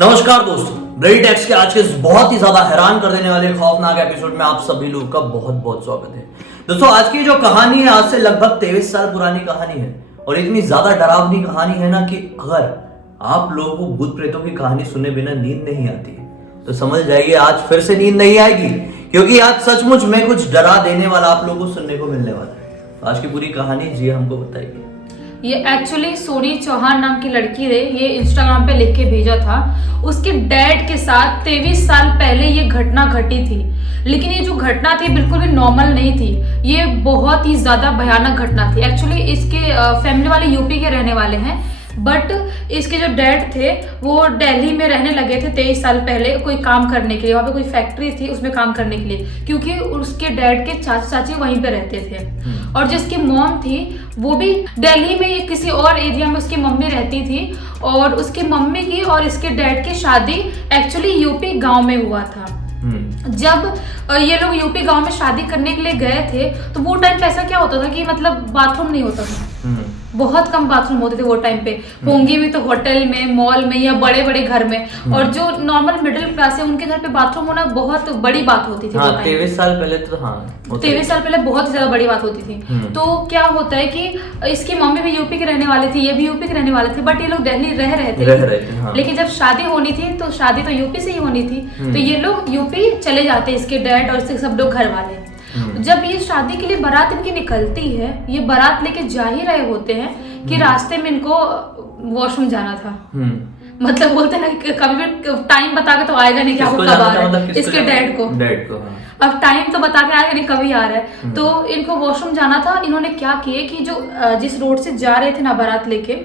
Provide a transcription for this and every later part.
नमस्कार दोस्तों, ब्रेडी टैक्स के आज के इस बहुत ही ज्यादा हैरान कर देने वाले खौफनाक एपिसोड में आप सभी लोगों का बहुत बहुत स्वागत है। दोस्तों, आज की जो कहानी है आज से लगभग 23 साल पुरानी कहानी है और इतनी ज्यादा डरावनी कहानी है ना कि अगर आप लोगों को भूत प्रेतों की कहानी सुने बिना नींद नहीं आती तो समझ जाइए आज फिर से नींद नहीं आएगी, क्योंकि आज सचमुच में कुछ डरा देने वाला आप लोगों को सुनने को मिलने वाला है। आज की पूरी कहानी जी हमको बताइए। ये एक्चुअली सोनी चौहान नाम की लड़की ने ये इंस्टाग्राम पे लिख के भेजा था। उसके डैड के साथ 23 साल पहले ये घटना घटी थी, लेकिन ये जो घटना थी बिल्कुल भी नॉर्मल नहीं थी। ये बहुत ही ज्यादा भयानक घटना थी। एक्चुअली इसके फैमिली वाले यूपी के रहने वाले हैं, बट इसके जो डैड थे वो दिल्ली में रहने लगे थे 23 साल पहले कोई काम करने के लिए। वहाँ पे कोई फैक्ट्री थी उसमें काम करने के लिए, क्योंकि उसके डैड के चाचा चाची वहीं पे रहते थे। और जिसकी मॉम थी वो भी दिल्ली में किसी और एरिया में उसकी मम्मी रहती थी। और उसकी मम्मी की और इसके डैड की शादी एक्चुअली यूपी गांव में हुआ था। जब ये लोग यूपी गांव में शादी करने के लिए गए थे तो वो टाइम पे ऐसा क्या होता था कि मतलब बाथरूम नहीं होता था, बहुत कम बाथरूम होते थे वो टाइम पे। होंगे भी तो होटल में, मॉल में या बड़े बड़े घर में। और जो नॉर्मल मिडिल क्लास है उनके घर पे बाथरूम होना बहुत बड़ी बात होती थी। 23 साल पहले तो 23 साल पहले बहुत ही ज्यादा बड़ी बात होती थी। तो क्या होता है कि इसकी मम्मी भी यूपी के रहने वाली थी, ये भी यूपी के रहने वाले थे, बट ये लोग दिल्ली रह रहे थे। लेकिन जब शादी होनी थी तो शादी तो यूपी से ही होनी थी, तो ये लोग यूपी चले जाते, इसके डैड और इसके सब लोग घर वाले। जब ये शादी के लिए बारात इनकी निकलती है, ये बारात लेके जा ही रहे होते हैं कि रास्ते में इनको वॉशरूम जाना था। मतलब बोलते ना कि कभी भी टाइम बता के तो आएगा नहीं कि आपको कब आ रहा है। इसके डैड को अब टाइम तो बता के आएगा नहीं कभी आ रहा है। तो इनको वॉशरूम जाना था। इन्होंने क्या किए कि जो जिस रोड से जा रहे थे ना बारात लेके,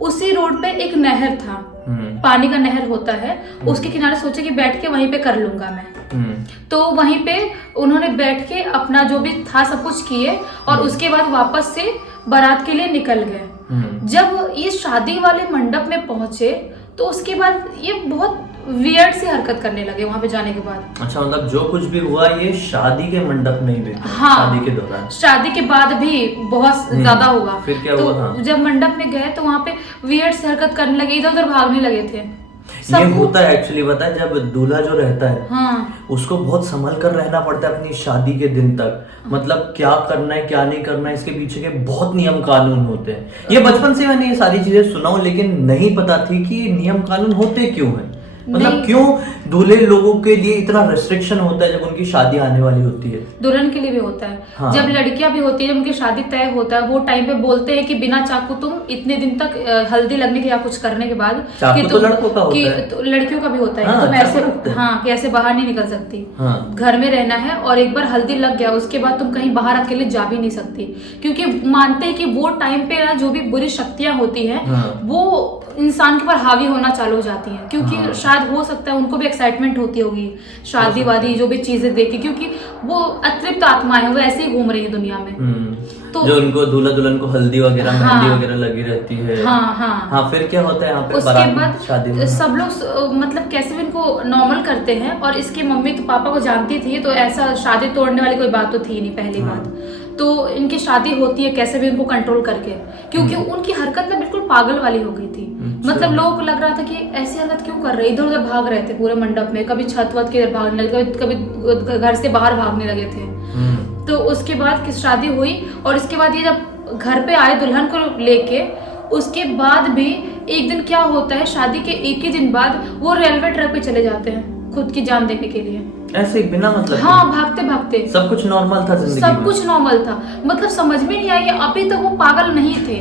उसी रोड पे एक नहर था, पानी का नहर होता है, उसके किनारे सोचे कि बैठ के वहीं पे कर लूंगा मैं। तो वहीं पे उन्होंने बैठ के अपना जो भी था सब कुछ किए और उसके बाद वापस से बारात के लिए निकल गए। जब ये शादी वाले मंडप में पहुंचे तो उसके बाद ये बहुत वियर्ड सी हरकत करने लगे वहां पे जाने के बाद। अच्छा, मतलब जो कुछ भी हुआ ये शादी के मंडप में ही हुआ? हाँ, शादी के दौरान, शादी के बाद भी बहुत ज्यादा हुआ। फिर क्या तो हुआ? हाँ। जब मंडप में गए तो वहां पे वियर्ड सी हरकत करने लगे, इधर उधर भागने लगे थे। ये होता है एक्चुअली, पता है, जब दूल्हा जो रहता है हाँ, उसको बहुत संभल कर रहना पड़ता है अपनी शादी के दिन तक। मतलब क्या करना है क्या नहीं करना है, इसके पीछे के बहुत नियम कानून होते हैं। ये बचपन से मैंने ये सारी चीजें सुना हूं, लेकिन नहीं पता थी कि ये नियम कानून होते क्यों हैं। मतलब क्यों दूल्हे लोगों के लिए इतना रेस्ट्रिक्शन होता है जब उनकी शादी आने वाली होती है। दुल्हन के लिए भी होता है। हाँ। जब लड़कियां भी होती है, जब उनकी शादी तय होता है, वो टाइम पे बोलते हैं कि बिना चाकू तुम इतने दिन तक हल्दी लगने के या कुछ करने के बाद चाकू तो लड़कों का होता है, तो लड़कियों का भी होता है। हाँ, तुम ऐसे कि ऐसे बाहर नहीं निकल सकती, घर में रहना है, और एक बार हल्दी लग गया उसके बाद तुम कहीं बाहर अकेले जा भी नहीं सकती, क्योंकि मानते हैं कि वो टाइम पे ना जो भी बुरी शक्तियां होती है वो इंसान के ऊपर हावी होना चालू हो जाती है। क्योंकि शायद हो सकता है उनको भी एक्साइटमेंट होती होगी शादी वादी जो भी चीजें देख के, क्योंकि वो अतृप्त आत्माएं हैं, वो ऐसे ही घूम रही है दुनिया में। तो जो उनको दूल्हा दुल्हन को हल्दी वगैरह मेहंदी वगैरह लगी रहती है। हाँ, फिर क्या होता है यहाँ पे? उसके बाद शादी में सब लोग मतलब कैसे भी इनको नॉर्मल करते हैं। और इसकी मम्मी तो पापा को जानती थी, तो ऐसा शादी तोड़ने वाली कोई बात तो थी नहीं पहली बात। तो इनकी शादी होती है कैसे भी उनको कंट्रोल करके, क्योंकि उनकी हरकत ना बिल्कुल पागल वाली हो गई थी। मतलब लोगों को लग रहा था कि ऐसी हरकत क्यों कर रहे, इधर उधर भाग रहे थे पूरे मंडप में, कभी छत वत के इधर भागने लगे, कभी घर से बाहर भागने लगे थे। तो उसके बाद की शादी हुई और इसके बाद ये जब घर पे आए दुल्हन को लेके, उसके बाद भी एक दिन क्या होता है, शादी के एक ही दिन बाद वो रेलवे ट्रैक पे चले जाते हैं खुद की जान देने के लिए, ऐसे बिना मतलब। हाँ, भागते भागते। सब कुछ नॉर्मल था जिंदगी सब में। कुछ नॉर्मल था। मतलब समझ में नहीं आई अभी तक वो पागल नहीं थे,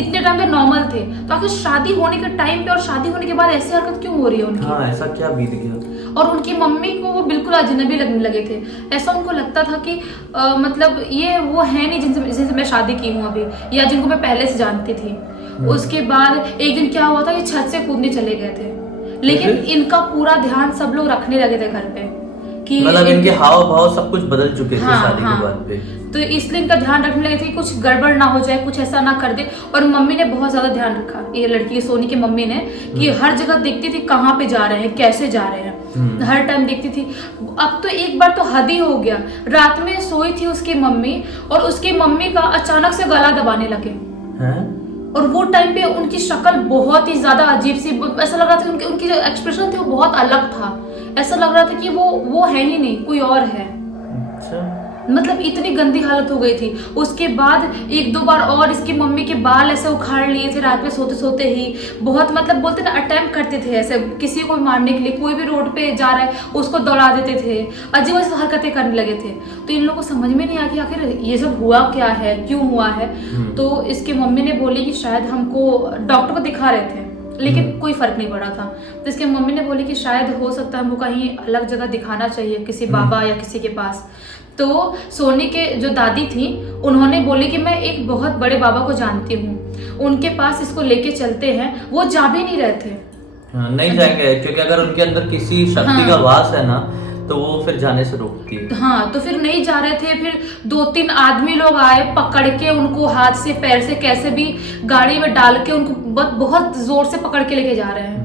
इतने टाइम पे नॉर्मल थे, तो आखिर शादी होने के टाइम पे और शादी होने के बाद ऐसी हरकत क्यों हो रही है उनकी? हाँ, ऐसा क्या बीत गया? और उनकी मम्मी को वो बिल्कुल अजनबी लगने लगे थे। ऐसा उनको लगता था कि मतलब ये वो है नहीं जिनसे मैं शादी की हूँ अभी, या जिनको मैं पहले से जानती थी। उसके बाद एक दिन क्या हुआ था कि छत से कूदने चले गए थे, लेकिन इनका पूरा ध्यान सब लोग रखने लगे थे घर पे कि मतलब इनके हाव भाव सब कुछ बदल चुके थे शादी के बाद पे। तो इसलिए इनका ध्यान रखने लगे थे कि कुछ गड़बड़ ना हो जाए, कुछ ऐसा ना कर दे। और मम्मी ने बहुत ज्यादा ध्यान रखा, ये लड़की सोनी की मम्मी ने, कि हर जगह देखती थी कहाँ पे जा रहे हैं, कैसे जा रहे हैं, हर टाइम देखती थी। अब तो एक बार तो हद ही हो गया, रात में सोई थी उसकी मम्मी और उसकी मम्मी का अचानक से गला दबाने लगे। और वो टाइम पे उनकी शक्ल बहुत ही ज्यादा अजीब सी, ऐसा लग रहा था उनकी जो एक्सप्रेशन थे वो बहुत अलग था। ऐसा लग रहा था कि वो है ही नहीं, कोई और है। अच्छा। मतलब इतनी गंदी हालत हो गई थी। उसके बाद एक दो बार और इसकी मम्मी के बाल ऐसे उखाड़ लिए थे रात में सोते सोते ही। बहुत मतलब बोलते ना अटेम्प्ट करते थे ऐसे किसी को मारने के लिए, कोई भी रोड पे जा रहा है उसको दौड़ा देते थे, अजीब अजीब हरकतें करने लगे थे। तो इन लोगों को समझ में नहीं आया कि आखिर ये सब हुआ क्या है, क्यों हुआ है। तो इसकी मम्मी ने बोली कि शायद हमको डॉक्टर को दिखा रहे थे लेकिन कोई फर्क नहीं पड़ा था। तो इसके मम्मी ने बोली कि शायद हो सकता है हमको कहीं अलग जगह दिखाना चाहिए, किसी बाबा या किसी के पास। तो सोनी के जो दादी थी उन्होंने बोली कि मैं एक बहुत बड़े बाबा को जानती हूँ, उनके पास इसको लेके चलते हैं। वो जा भी नहीं रहे थे। नहीं जाएंगे क्योंकि अगर उनके अंदर किसी शक्ति का वास है ना तो वो फिर जाने से रोकती है। हाँ, तो फिर नहीं जा रहे थे। फिर 2-3 आदमी लोग आए, पकड़ के उनको हाथ से पैर से कैसे भी गाड़ी में डाल के उनको बहुत जोर से पकड़ के लेके जा रहे हैं।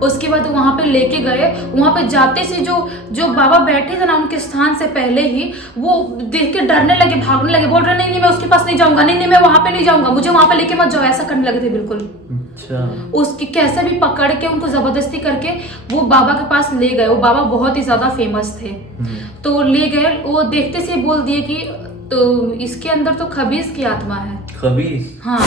उसके बाद वहां पे लेके गए। वहां पे जाते से जो बाबा बैठे थे ना उनके स्थान से पहले ही वो देख के डरने लगे, भागने लगे, बोल रहे नहीं मैं उसके पास नहीं जाऊंगा, नहीं मैं वहां पे नहीं जाऊंगा, मुझे वहां पे लेके मत जाओ, ऐसा करने लगे थे बिल्कुल। अच्छा। उसकी कैसे भी पकड़ के उनको जबरदस्ती करके वो बाबा के पास ले गए। वो बाबा बहुत ही ज्यादा फेमस थे। तो ले गए, वो देखते से बोल दिए कि तो इसके अंदर तो खबीस की आत्मा है। खबीस? हाँ।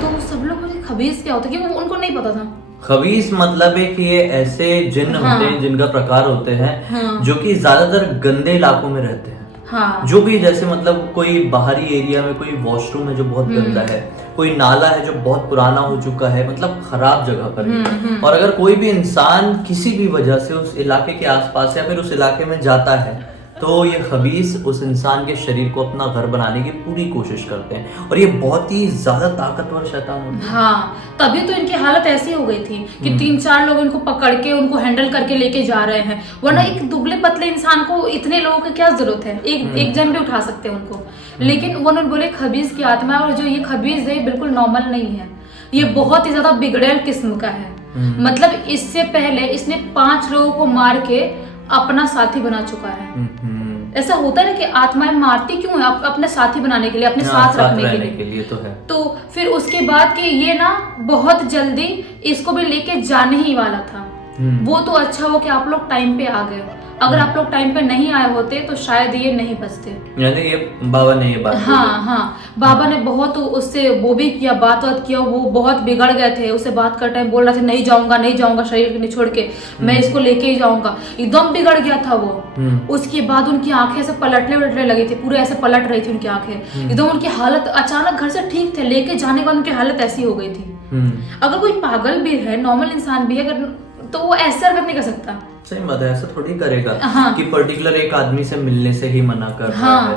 तो सब लोग बोले खबीस क्या होता है, क्योंकि उनको नहीं पता था। खबीस मतलब है कि ये ऐसे जिन्न होते हैं जिनका प्रकार होते हैं जो कि ज्यादातर गंदे इलाकों में रहते हैं। हाँ। जो भी जैसे मतलब कोई बाहरी एरिया में कोई वॉशरूम है जो बहुत गंदा है, कोई नाला है जो बहुत पुराना हो चुका है, मतलब खराब जगह पर है। और अगर कोई भी इंसान किसी भी वजह से उस इलाके के आसपास या फिर उस इलाके में जाता है तो ये खबीस उस इंसान के शरीर को अपना घर बनाने की पूरी कोशिश करते हैं। और ये बहुत ही ज्यादा ताकतवर शैतान होते हैं। हाँ, तभी तो इनकी हालत ऐसी हो गई थी कि 3-4 लोग इनको पकड़ के उनको हैंडल करके लेके जा रहे हैं। वरना एक दुबले पतले इंसान को इतने लोगों की क्या जरूरत है, एक जन भी उठा सकते हैं उनको। लेकिन उन्होंने बोले खबीस की आत्मा है। और जो ये खबीस है बिल्कुल नॉर्मल नहीं है, ये बहुत ही ज्यादा बिगड़ेल किस्म का है। मतलब इससे पहले इसने 5 लोगों को मार के अपना साथी बना चुका है। ऐसा होता है ना कि आत्माएं मारती क्यों है, अपने साथी बनाने के लिए, अपने साथ रखने के लिए तो है। तो फिर उसके बाद कि ये ना बहुत जल्दी इसको भी लेके जाने ही वाला था। वो तो अच्छा हो कि आप लोग टाइम पे आ गए। अगर आप लोग टाइम पे नहीं आए होते तो शायद ये नहीं बचते। यानी ये बाबा ने ये बात हाँ, बाबा ने बहुत उससे वो भी किया, बात किया। वो बहुत बिगड़ गए थे। उससे बात कर टाइम बोल रहा था नहीं जाऊंगा शरीर नहीं छोड़ के, मैं इसको लेके ही जाऊंगा। एकदम बिगड़ गया था वो। उसके बाद उनकी आंखें ऐसे पलटने लगी थी, पूरे ऐसे पलट रही थी उनकी आंखें एकदम। उनकी हालत अचानक घर से ठीक थे, लेके जाने के बाद उनकी हालत ऐसी हो गई थी। अगर कोई पागल भी है, नॉर्मल इंसान भी है अगर, तो वो ऐसे हरकत नहीं कर सकता। सही बात है, ऐसा थोड़ी करेगा कि पर्टिकुलर एक आदमी से मिलने से ही मना कर रहा है।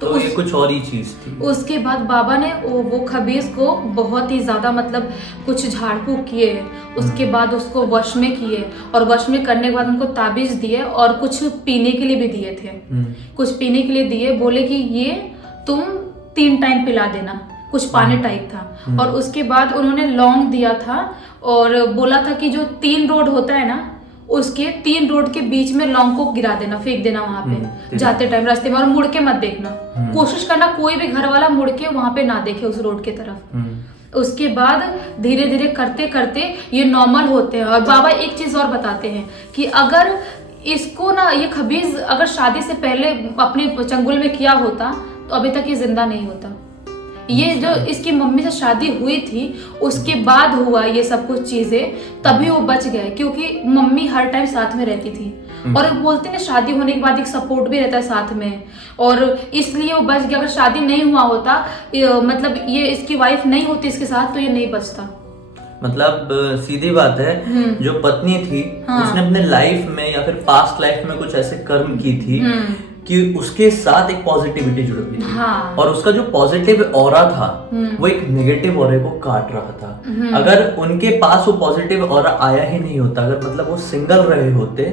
तो ये कुछ और ही चीज थी। उसके बाद बाबा ने वो खबीस को बहुत ही ज्यादा मतलब कुछ झाड़ फूक किए। उसके बाद उसको वश में किए और वश में करने के बाद उनको ताबीज दिए और कुछ पीने के लिए भी दिए थे। कुछ पीने के लिए दिए, बोले कि ये तुम 3 टाइम पिला देना, कुछ पानी टाइप था। और उसके बाद उन्होंने लौंग दिया था और बोला था कि जो 3 रोड होता है ना उसके 3 रोड के बीच में लौंग को गिरा देना, फेंक देना वहां पे जाते टाइम रास्ते में, और मुड़ के मत देखना। कोशिश करना कोई भी घर वाला मुड़ के वहां पे ना देखे उस रोड की तरफ। उसके बाद धीरे धीरे करते करते ये नॉर्मल होते हैं। और बाबा एक चीज और बताते हैं कि अगर इसको ना ये खबीज अगर शादी से पहले अपने चंगुल में किया होता तो अभी तक ये जिंदा नहीं होता। ये जो इसकी मम्मी से शादी हुई थी उसके बाद हुआ ये सब कुछ चीजें, तभी वो बच गए क्योंकि मम्मी हर टाइम साथ में रहती थी। और बोलते हैं शादी होने के बाद एक सपोर्ट भी रहता है साथ में, और इसलिए वो बच गया। अगर शादी नहीं हुआ होता, मतलब ये इसकी वाइफ नहीं होती इसके साथ, तो ये नहीं बचता। मतलब सीधी बात है, जो पत्नी थी उसने अपने लाइफ में या फिर पास्ट लाइफ में कुछ ऐसे कर्म की थी कि उसके साथ एक पॉजिटिविटी जुड़ गई थी। और उसका जो पॉजिटिव ऑरा था वो एक नेगेटिव ऑरे को काट रहा था। अगर उनके पास वो पॉजिटिव ऑरा आया ही नहीं होता, अगर मतलब वो सिंगल रहे होते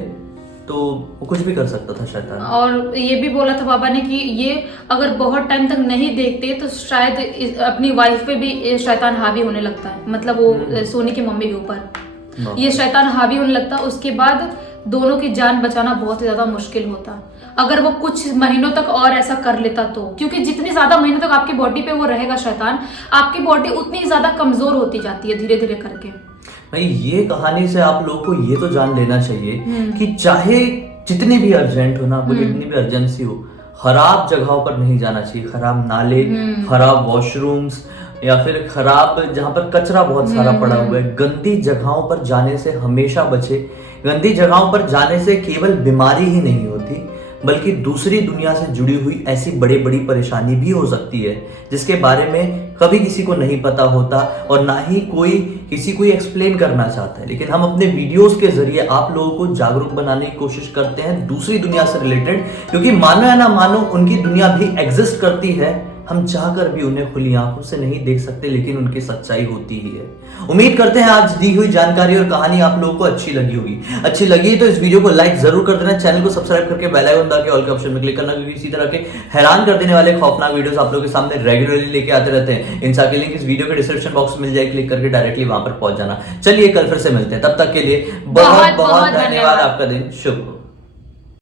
तो वो कुछ भी कर सकता था शैतान। और ये भी बोला था बाबा ने कि ये अगर बहुत टाइम तक नहीं देखते तो शायद अपनी वाइफ पे भी शैतान हावी होने लगता है। मतलब वो सोनी की मम्मी के ऊपर ये शैतान हावी होने लगता। उसके बाद दोनों की जान बचाना बहुत ही ज्यादा मुश्किल होता अगर वो कुछ महीनों तक और ऐसा कर लेता तो, क्योंकि जितनी ज्यादा महीनों तक आपकी बॉडी पे वो रहेगा शैतान, आपकी बॉडी उतनी ज्यादा कमजोर होती जाती है धीरे धीरे करके। भाई ये कहानी से आप लोगों को ये तो जान लेना चाहिए कि चाहे जितनी भी अर्जेंट हो ना, आपको जितनी भी अर्जेंसी हो, खराब जगहों पर नहीं जाना चाहिए। खराब नाले, खराब वॉशरूम्स, या फिर खराब जहां पर कचरा बहुत सारा पड़ा हुआ है, गंदी जगहों पर जाने से हमेशा बचे। गंदी जगहों पर जाने से केवल बीमारी ही नहीं होती, बल्कि दूसरी दुनिया से जुड़ी हुई ऐसी बड़ी बड़ी परेशानी भी हो सकती है जिसके बारे में कभी किसी को नहीं पता होता और ना ही कोई किसी को एक्सप्लेन करना चाहता है। लेकिन हम अपने वीडियोस के जरिए आप लोगों को जागरूक बनाने की कोशिश करते हैं दूसरी दुनिया से रिलेटेड, क्योंकि मानो या ना मानो उनकी दुनिया भी एग्जिस्ट करती है। हम चाहकर भी उन्हें खुली आंखों से नहीं देख सकते, लेकिन उनकी सच्चाई होती ही है। उम्मीद करते हैं आज दी हुई जानकारी और कहानी आप लोगों को अच्छी लगी होगी। अच्छी लगी तो इस वीडियो को लाइक जरूर कर देना, चैनल को सब्सक्राइब करके बेल आइकन दबा के ऑल के ऑप्शन में क्लिक करना, क्योंकि इसी तरह के हैरान कर देने वाले खौफनाक वीडियोस आप लोगों के सामने रेगुलरली लेके आते रहते हैं। इनका लिंक इस वीडियो के डिस्क्रिप्शन बॉक्स में मिल जाए, क्लिक करके डायरेक्टली वहां पर पहुंच जाना। चलिए कल फिर से मिलते हैं, तब तक के लिए बहुत बहुत धन्यवाद। आपका दिन शुभ हो।